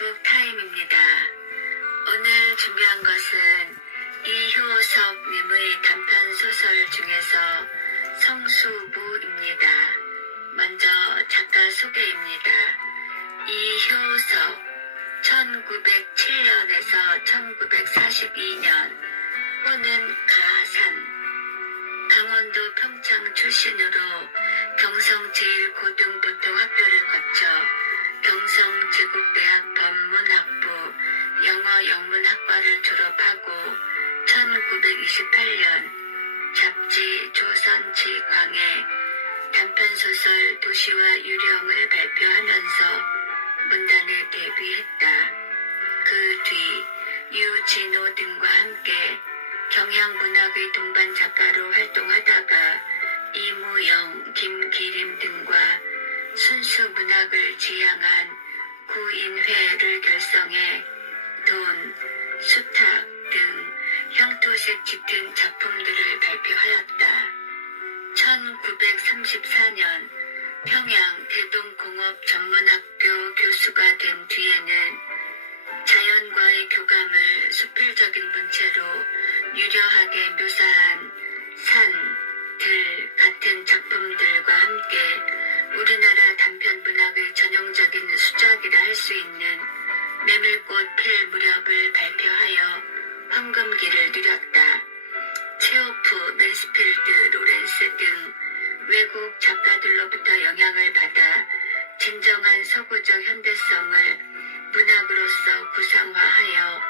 오디오북 타임입니다. 오늘 준비한 것은 이효석님의 단편 소설 중에서 성수부입니다. 먼저 작가 소개입니다. 이효석, 1907년에서 1942년, 호는 가산, 강원도 평창 출신으로 경성 제1고등보통학교를 거쳐 경성제국대학 법문학부 영어영문학과를 졸업하고 1928년 잡지 조선지광에 단편소설 도시와 유령을 발표하면서 문단에 데뷔했다. 그 뒤 유진호 등과 함께 경향문학의 동반 작가로 활동하다가 이무영, 김기림 등과 순수문학을 지향한 구인회를 결성해 돈, 수탁 등 향토색 짙은 작품들을 발표하였다. 1934년 평양 대동공업전문학교 교수가 된 뒤에는 자연과의 교감을 수필적인 문체로 유려하게 묘사한 산, 들 같은 작품들과 함께 우리나라 단편문학의 전형적인 수작이라 할 수 있는 메밀꽃 필 무렵을 발표하여 황금기를 누렸다. 체호프, 맨스필드, 로렌스 등 외국 작가들로부터 영향을 받아 진정한 서구적 현대성을 문학으로서 구상화하여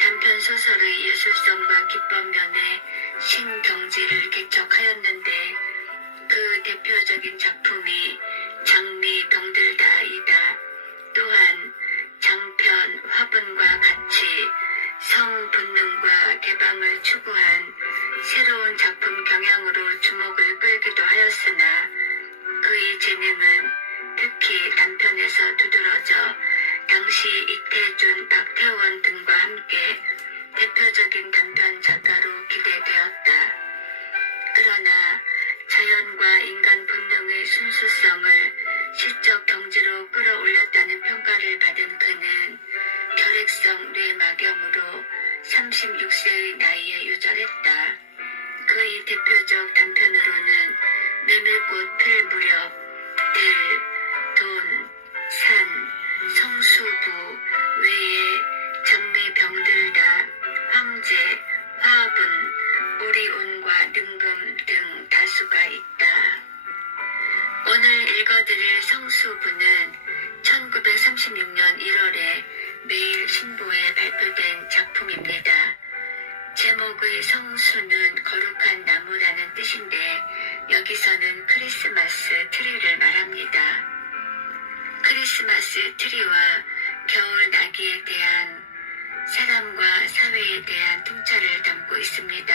단편소설의 예술성과 기법면에 신경지를 개척하였는데 그 대표적인 작품이 장미 병들다이다. 또한 장편 화분과 같이 성본능과 개방을 추구한 새로운 작품 경향으로 주목을 끌기도 하였으나 그의 재능은 특히 단편에서 두드러져 당시 이태준, 박태원 등과 함께 대표적인 단편 작가로 기대되었다. 그러나 자연과 인간 본능의 순수성을 시적 경지로 끌어올렸다는 평가를 받은 그는 결핵성 뇌막염으로 36세의 나이에 유절했다. 그의 대표적 단편으로는 메밀꽃 필 무렵, 들, 돈, 산, 성수부 외에 장미 병들다, 황제, 화분, 오리온과 능금 등 다수가 있다. 오늘 읽어드릴 성수부는 1936년 1월에 매일 신보에 발표된 작품입니다. 제목의 성수는 거룩한 나무라는 뜻인데 여기서는 크리스마스 트리를 말합니다. 크리스마스 트리와 겨울 나기에 대한 사람과 사회에 대한 통찰을 담고 있습니다.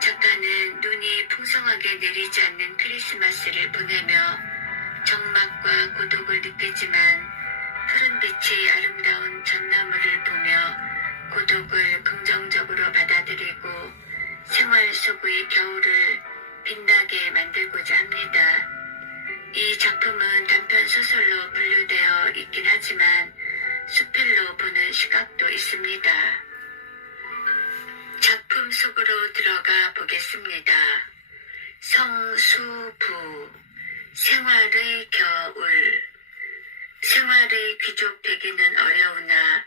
작가는 눈이 풍성하게 내리지 않는 크리스마스를 보내며 적막과 고독을 느끼지만 푸른빛이 아름다운 전나무를 보며 고독을 긍정적으로 받아들이고 생활 속의 겨울을 빛나게 만들고자 합니다. 이 작품은 단편 소설로 분류되어 있긴 하지만 수필로 보는 시각도 있습니다. 작품 속으로 들어가 보겠습니다. 성수부, 생활의 겨울. 생활의 귀족 되기는 어려우나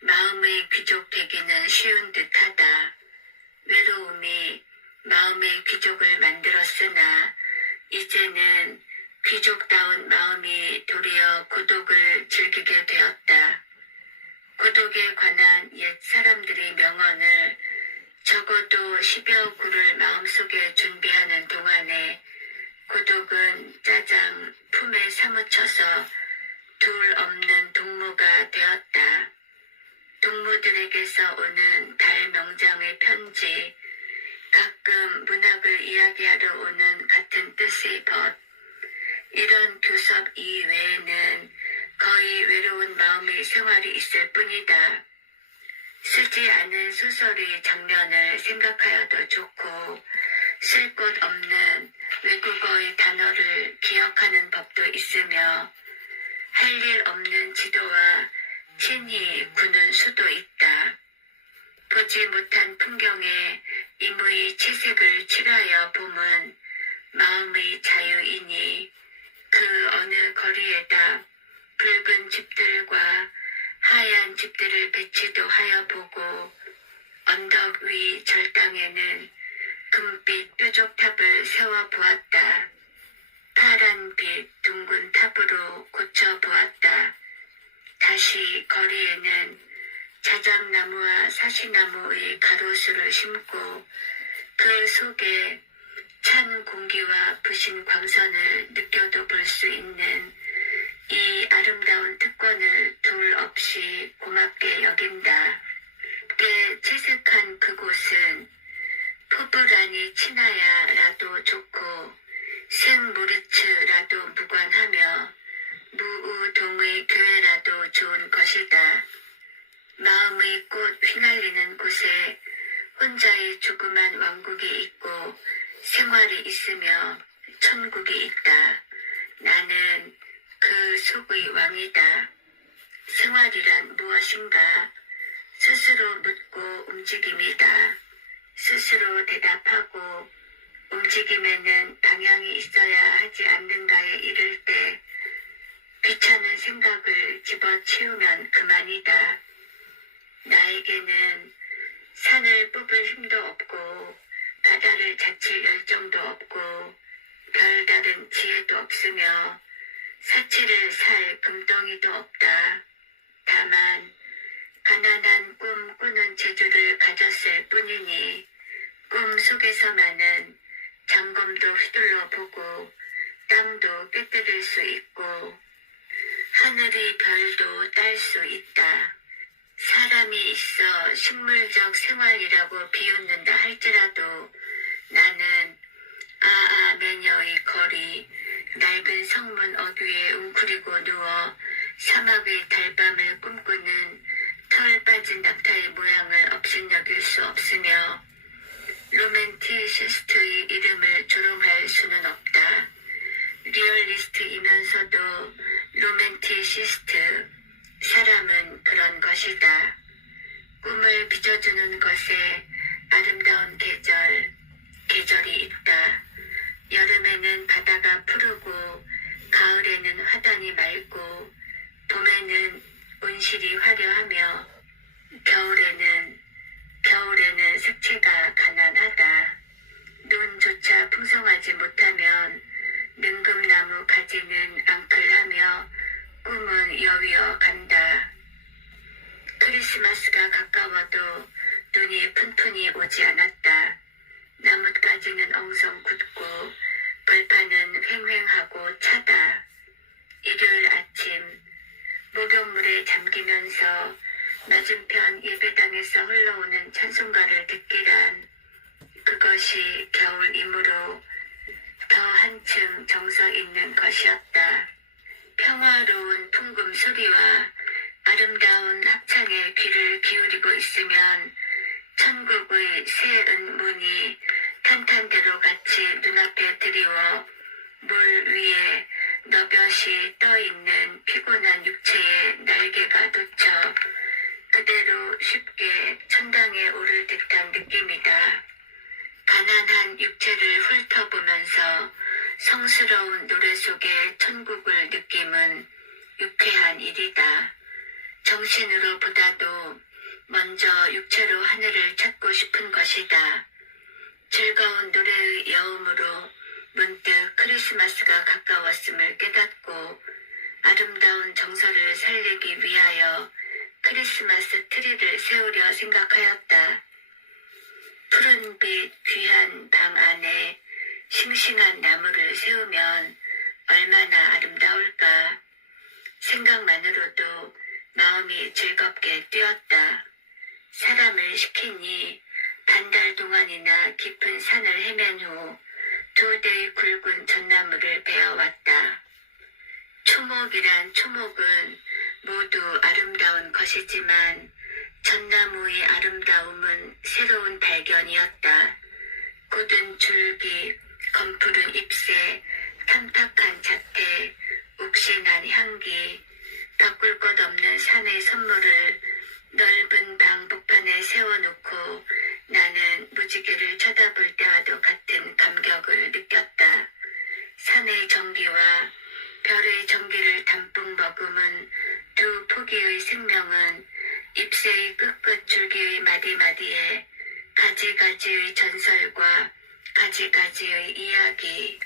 마음의 귀족 되기는 쉬운 듯하다. 외로움이 마음의 귀족을 만들었으나 이제는 귀족다운 마음이 도리어 고독을 즐기게 되었다. 고독에 관한 옛 사람들의 명언을 적어도 10여 구를 마음속에 준비하는 동안에 고독은 짜장 품에 사무쳐서 둘 없는 동무가 되었다. 동무들에게서 오는 달 명장의 편지, 가끔 문학을 이야기하러 오는 같은 뜻의 벗, 이런 교섭 이외에는 거의 외로운 마음의 생활이 있을 뿐이다. 쓰지 않은 소설의 장면을 생각하여도 좋고 쓸 곳 없는 외국어의 단어를 기억하는 법도 있으며 할 일 없는 지도와 신이 구는 수도 있다. 보지 못한 풍경에 임의 채색을 칠하여 봄은 마음의 자유이니 그 어느 거리에다 붉은 집들과 하얀 집들을 배치도 하여 보고 언덕 위 절당에는 금빛 뾰족탑을 세워 보았다. 파란빛 둥근 탑으로 고쳐 보았다. 다시 거리에는 자작나무와 사시나무의 가로수를 심고 그 속에 찬 공기와 부신 광선을 느껴도 볼 수 있는 이 아름다운 특권을 둘 없이 고맙게 여긴다. 꽤 채색한 그곳은 포브라니 치나야라도 좋고 생모리츠라도 무관하며 무우동의 교회라도 좋은 것이다. 마음의 꽃 휘날리는 곳에 혼자의 조그만 왕국이 있고 생활이 있으며 천국이 있다. 나는 그 속의 왕이다. 생활이란 무엇인가? 스스로 묻고 움직임이다. 스스로 대답하고 움직임에는 방향이 있어야 하지 않는가에 이를 때 귀찮은 생각을 집어치우면 그만이다. 나에게는 산을 뽑을 힘도 없고 바다를 자칠 열정도 없고 별다른 지혜도 없으며 사치를 살 금덩이도 없다. 다만 가난한 꿈 꾸는 재주를 가졌을 뿐이니 꿈 속에서만은 장검도 휘둘러 보고 땀도 꿰뜨릴 수 있고 하늘의 별도 딸 수 있다. 사람이 있어 식물적 생활이라고 비웃는다 할지라도 나는 아아메녀의 거리, 낡은 성문 어귀에 웅크리고 누워 사막의 달밤을 꿈꾸는 털 빠진 낙타의 모양을 업신여길 수 없으며 로맨티시스트의 이름을 조롱할 수는 없다. 리얼리스트이면서도 로맨티시스트, 사람은 그런 것이다. 꿈을 빚어주는 것에 아름다운 계절이 있다. 여름에는 바다가 푸르고 가을에는 화단이 맑고 봄에는 온실이 화려하며 겨울에는 색채가 가난하다. 눈조차 풍성하지 못하면 능금나무 가지는 앙클하며 꿈은 여위어 간다. 크리스마스가 가까워도 눈이 푼푼이 오지 않았다. 나뭇가지는 엉성 굳고 벌판은 횡횡하고 차다. 일요일 아침 목욕물에 잠기면서 맞은편 예배당에서 흘러오는 찬송가를 듣기란 그것이 겨울이므로 더 한층 정서 있는 것이었다. 평화로운 풍금 소리와 아름다운 합창에 귀를 기울이고 있으면 천국의 새 은문이 탄탄대로 같이 눈앞에 드리워 물 위에 너볕이 떠있는 피곤한 육체의 날개가 돋쳐 그대로 쉽게 천당에 오를 듯한 느낌이다. 가난한 육체를 훑어보면서 성스러운 노래 속의 천국을 느낌은 유쾌한 일이다. 정신으로보다도 먼저 육체로 하늘을 찾고 싶은 것이다. 즐거운 노래의 여음으로 문득 크리스마스가 가까웠음을 깨닫고 아름다운 정서를 살리기 위하여 크리스마스 트리를 세우려 생각하였다. 푸른빛 귀한 방 안에 싱싱한 나무를 세우면 얼마나 아름다울까. 생각만으로도 마음이 즐겁게 뛰었다. 사람을 시키니 반달 동안이나 깊은 산을 헤맨 후 2대의 굵은 전나무를 베어왔다. 초목이란 초목은 모두 아름다운 것이지만 전나무의 아름다움은 새로운 발견이었다. 굳은 줄기, 검푸른 잎새, 탐탁한 자태, 욱신한 향기, 바꿀 것 없는 산의 선물을 넓은 방 복판에 세워놓고 나는 무지개를 쳐다볼 때와도 같은 감격을 느꼈다. 산의 전기와 별의 전기를 담뿍 머금은 두 포기의 생명은 잎새의 끝끝 줄기의 마디마디에 가지가지의 전설과 가지가지의 이야기,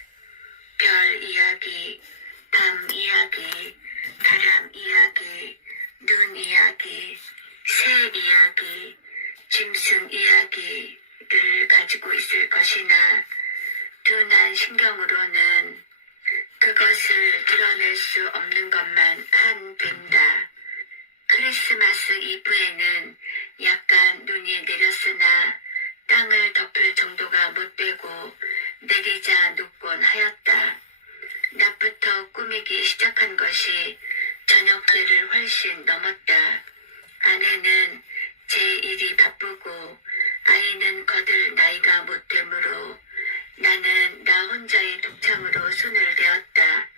별 이야기, 밤 이야기, 바람 이야기, 눈 이야기, 새 이야기, 짐승 이야기를 가지고 있을 것이나 둔한 신경으로는 그것을 드러낼 수 없는 것만 한된다. 크리스마스 이브에는 약간 눈이 내렸으나 땅을 덮을 정도가 못 되고 내리자 녹곤 하였다. 낮부터 꾸미기 시작한 것이 저녁 때를 훨씬 넘었다. 아내는 제 일이 바쁘고 아이는 거들 나이가 못 되므로 나는 나 혼자의 독창으로 손을 대었다.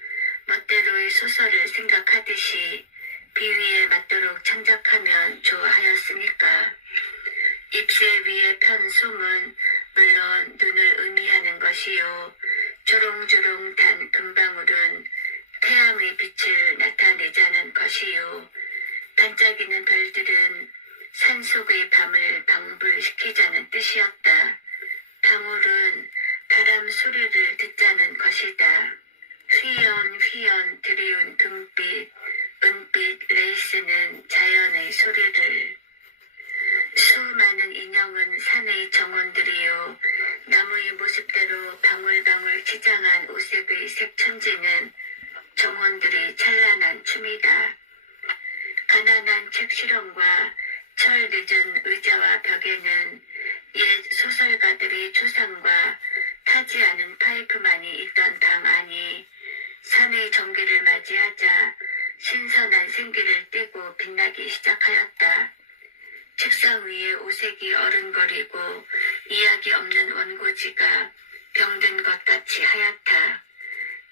멋대로의 소설을 생각하듯이 비위에 맞도록 창작하면 좋아하였으니까. 잎새 위에 편 솜은 물론 눈을 의미하는 것이요. 조롱조롱 단 금방울은 태양의 빛을 나타내자는 것이요. 반짝이는 별들은 산속의 밤을 방불시키자는 뜻이었다. 방울은 바람 소리를 듣자는 것이다. 휘연 드리운 금빛, 은빛 레이스는 자연의 소리를. 수많은 인형은 산의 정원들이요. 나무의 모습대로 방울방울 치장한 오색의 색천지는 정원들이 찬란한 춤이다. 가난한 책 실험과 철 늦은 의자와 벽에는 옛 소설가들의 추상과 타지 않은 파이프만이 있던 방 안이 산의 정기를 맞이하자 신선한 생기를 띠고 빛나기 시작하였다. 책상 위에 오색이 어른거리고 이야기 없는 원고지가 병든 것 같이 하얗다.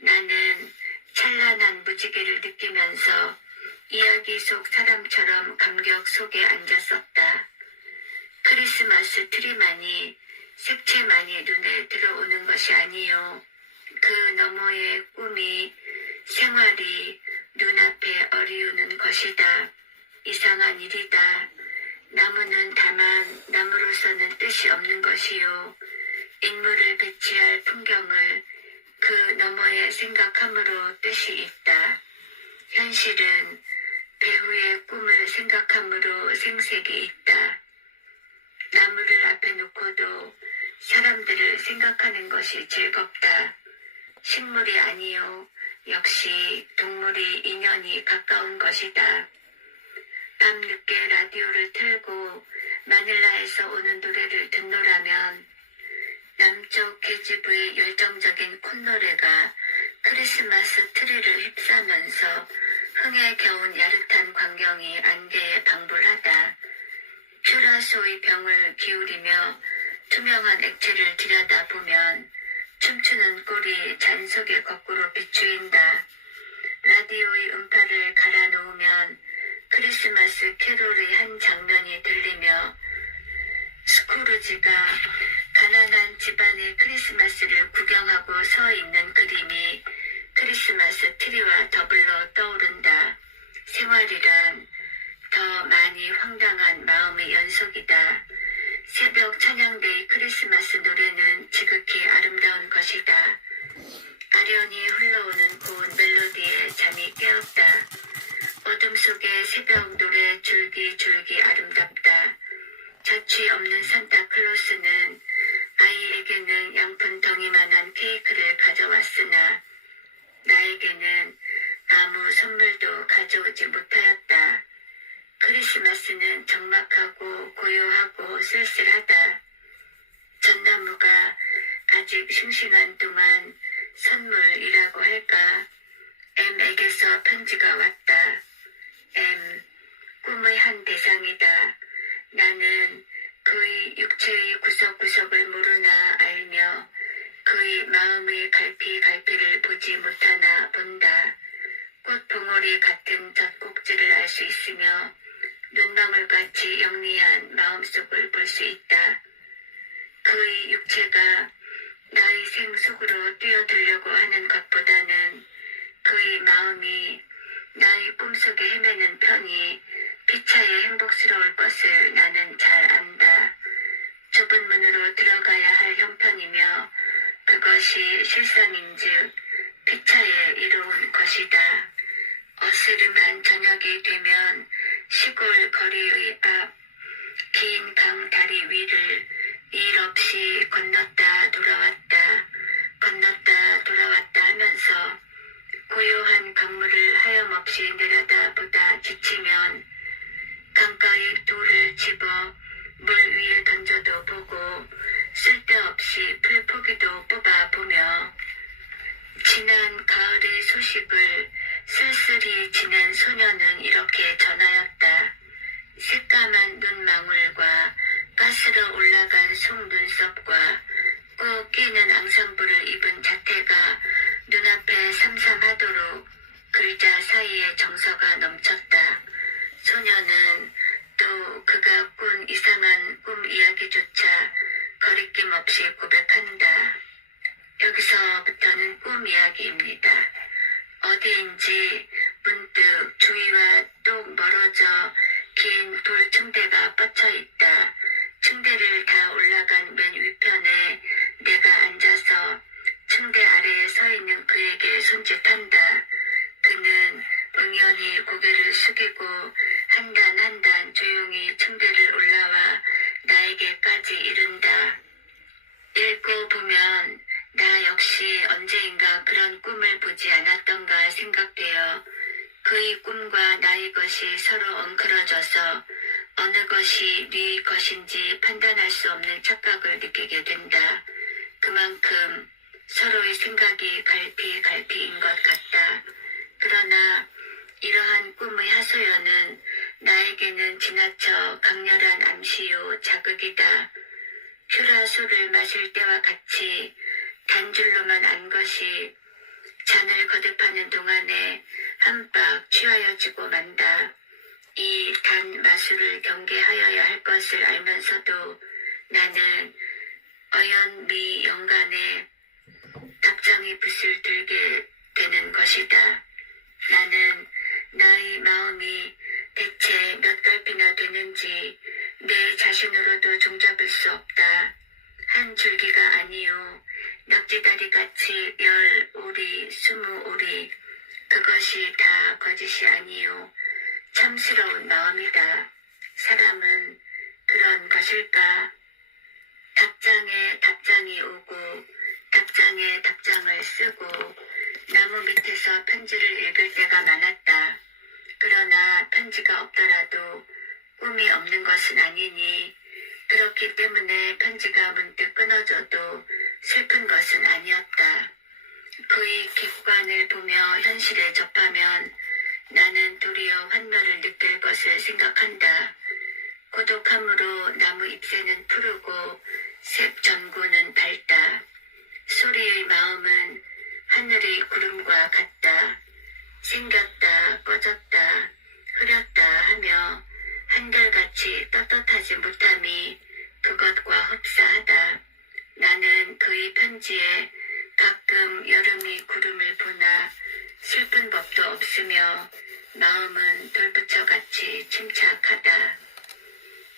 나는 찬란한 무지개를 느끼면서 이야기 속 사람처럼 감격 속에 앉았었다. 크리스마스 트리만이 색채만이 눈에 들어오는 것이 아니요. 그 너머의 꿈이 생활이 눈앞에 어리우는 것이다. 이상한 일이다. 나무는 다만 나무로서는 뜻이 없는 것이요. 인물을 배치할 풍경을 그 너머에 생각함으로 뜻이 있다. 현실은 배우의 꿈을 생각함으로 생색이 있다. 나무를 앞에 놓고도 사람들을 생각하는 것이 즐겁다. 식물이 아니요. 역시 동물이 인연이 가까운 것이다. 밤늦게 라디오를 틀고 마닐라에서 오는 노래를 듣노라면 남쪽 계집의 열정적인 콧노래가 크리스마스 트리를 휩싸면서 흥에 겨운 야릇한 광경이 안개에 방불하다. 큐라소의 병을 기울이며 투명한 액체를 들여다보면 춤추는 꼴이 잔속에 거꾸로 비추인다. 라디오의 음파를 갈아놓으면 크리스마스 캐롤의 한 장면이 들리며 스크루지가 가난한 집안의 크리스마스를 구경하고 서 있는 그림이 크리스마스 트리와 더불어 떠오른다. 생활이란 더 많이 황당한 마음의 연속이다. 새벽 찬양대의 크리스마스 노래는 지극히 아름다운 것이다. 아련히 흘러오는 고운 멜로디에 잠이 깨었다. 어둠 속의 새벽 노래 줄기줄기 아름답다. 자취 없는 산타클로스는 아이에게는 양푼덩이만한 케이크를 가져왔으나 나에게는 아무 선물도 가져오지 못하였다. 크리스마스는 적막하고 고요하고 쓸쓸하다. 전나무가 아직 싱싱한 동안 선물이라고 할까? M에게서 편지가 왔다. M, 꿈의 한 대상이다. 나는 그의 육체의 구석구석을 모르나 알며 그의 마음의 갈피갈피를 보지 못하나 본다. 꽃봉오리 같은 젖꼭지 목적지를 알 수 있으며 눈망울같이 영리한 마음속을 볼 수 있다. 그의 육체가 나의 생 속으로 뛰어들려고 하는 것보다는 그의 마음이 나의 꿈속에 헤매는 편이 피차에 행복스러울 것을 나는 잘 안다. 좁은 문으로 들어가야 할 형편이며 그것이 실상인즉 피차에 이로운 것이다. 어스름한 저녁이 되면 시골 거리의 앞 긴 강 다리 위를 일 없이 건넜다 돌아왔다 하면서 고요한 강물을 하염없이 내려다보다 지치면 강가의 돌을 집어 물 위에 던져도 보고 쓸데없이 풀포기도 뽑아보며 지난 가을의 소식을 쓸쓸히 지낸 소녀는 이렇게 전하였다. 새까만 눈망울과 가스로 올라간 속눈썹과 꼭 끼는 앙상블을 입은 자태가 눈앞에 삼삼하도록 글자 사이에 정서가 넘쳤다. 소녀는 또 그가 꾼 이상한 꿈 이야기조차 거리낌 없이 고백한다. 여기서부터는 꿈 이야기입니다. 어디인지 문득 주위와 똑 멀어져 긴 돌 층대가 뻗쳐 있다. 층대를 다 올라간 맨 위편에 내가 앉아서 층대 아래에 서 있는 그에게 손짓한다. 그는 응연히 고개를 숙이고 한 단 한 단 조용히 층대를 올라와 나에게까지 이른다. 읽고 보면 나 역시 언제인가 그런 꿈을 보지 않았던가 생각되어 그의 꿈과 나의 것이 서로 엉클어져서 어느 것이 네 것인지 판단할 수 없는 착각을 느끼게 된다. 그만큼 서로의 생각이 갈피인 것 같다. 그러나 이러한 꿈의 하소연은 나에게는 지나쳐 강렬한 암시요 자극이다. 큐라소를 마실 때와 같이 단줄로만 안 것이 잔을 거듭하는 동안에 한박 취하여지고 만다. 이 단 마술을 경계하여야 할 것을 알면서도 나는 어연미 연간에 답장이 붓을 들게 되는 것이다. 나는 나의 마음이 대체 몇 갈피나 되는지 내 자신으로도 종잡을 수 없다. 한 줄기가 아니요 납치다리같이 10오리 20오리 그것이 다 거짓이 아니요 참스러운 마음이다. 사람은 그런 것일까? 답장에 답장이 오고 답장에 답장을 쓰고 나무 밑에서 편지를 읽을 때가 많았다. 그러나 편지가 없더라도 꿈이 없는 것은 아니니 그렇기 때문에 편지가 문득 끊어져도 슬픈 것은 아니었다. 그의 객관을 보며 현실에 접하면 나는 도리어 환멸을 느낄 것을 생각한다. 고독함으로 나무 잎새는 푸르고 색 전구는 밝다. 소리의 마음은 하늘의 구름과 같다. 생겼다 꺼졌다 흐렸다 하며 한결같이 떳떳하지 못함이 그것과 흡사하다. 나는 그의 편지에 가끔 여름이 구름을 보나 슬픈 법도 없으며 마음은 돌부처같이 침착하다.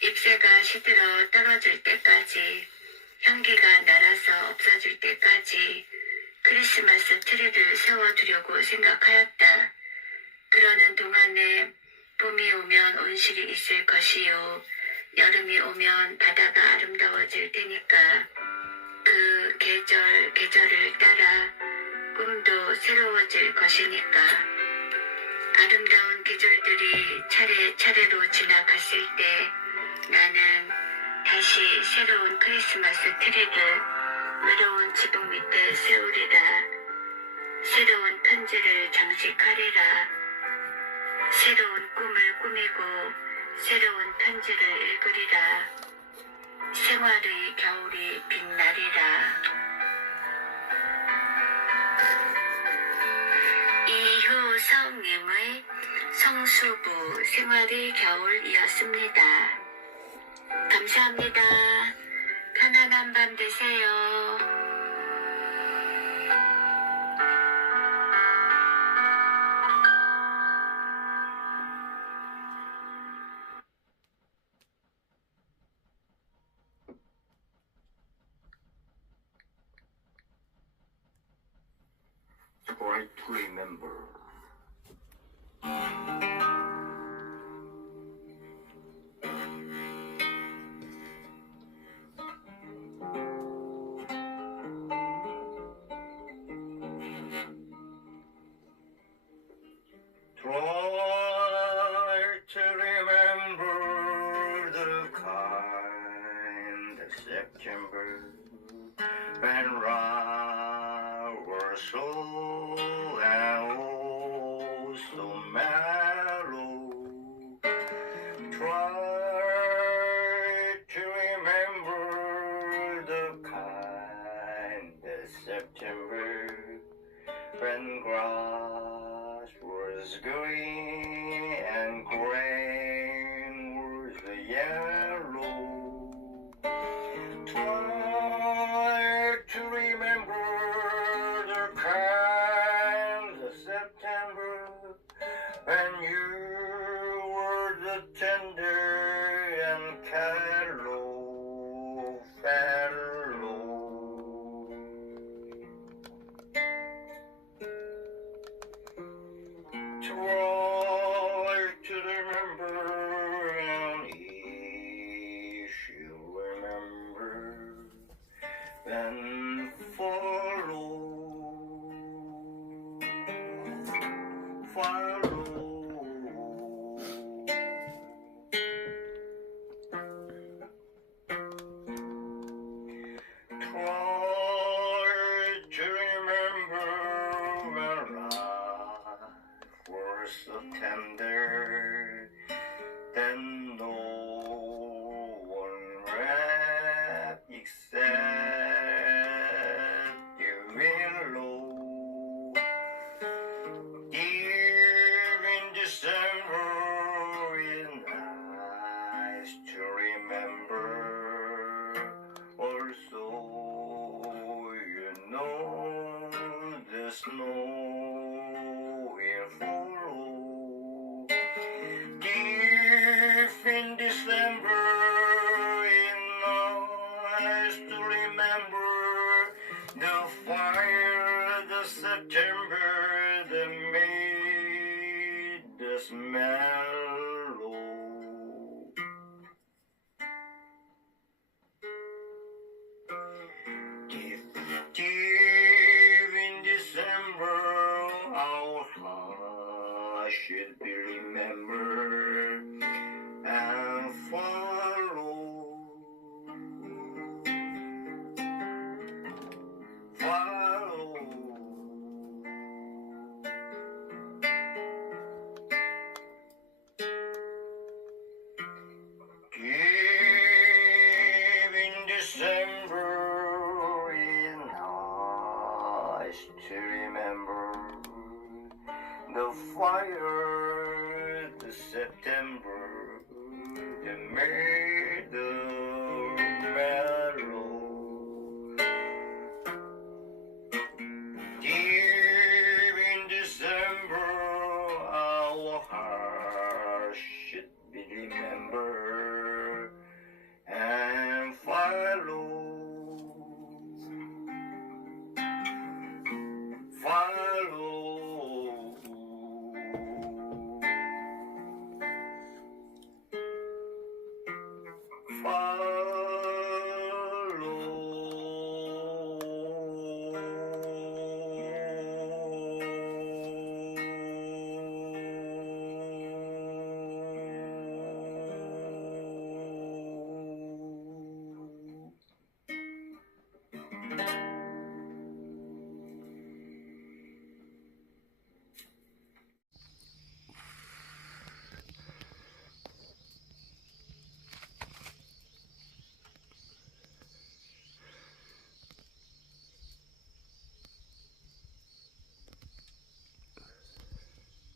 잎새가 시들어 떨어질 때까지 향기가 날아서 없어질 때까지 크리스마스 트리를 세워두려고 생각하였다. 그러는 동안에 봄이 오면 온실이 있을 것이요 여름이 오면 바다가 아름다워질 테니까 그 계절을 따라 꿈도 새로워질 것이니까 아름다운 계절들이 차례차례로 지나갔을 때 나는 다시 새로운 크리스마스 트리를 외로운 지붕 밑에 세우리라. 새로운 편지를 장식하리라. 새로운 꿈을 꾸미고 새로운 편지를 읽으리라. 생활의 겨울이 빛나리라. 이효 조서웅님의 성수부 생활의 겨울이었습니다. 감사합니다. 편안한 밤 되세요. Try to remember. Try to remember the kind of September when was so and oh so mellow. Try to remember the kind of September when grass was green and grain was yellow. Try to remember the kind of September when you were the tender and callow fellow. Try to remember, and if you remember, then follow. Try to remember when life was so tender, then no one wept except the willow. Dear in December, it's nice to remember. Also, you know the snow will follow. Deep in December, it's nice to remember the fire, the September that made us mellow. Deep in December, our heart should be remembered and follow. Deep in December, to remember the fire, the September, the May.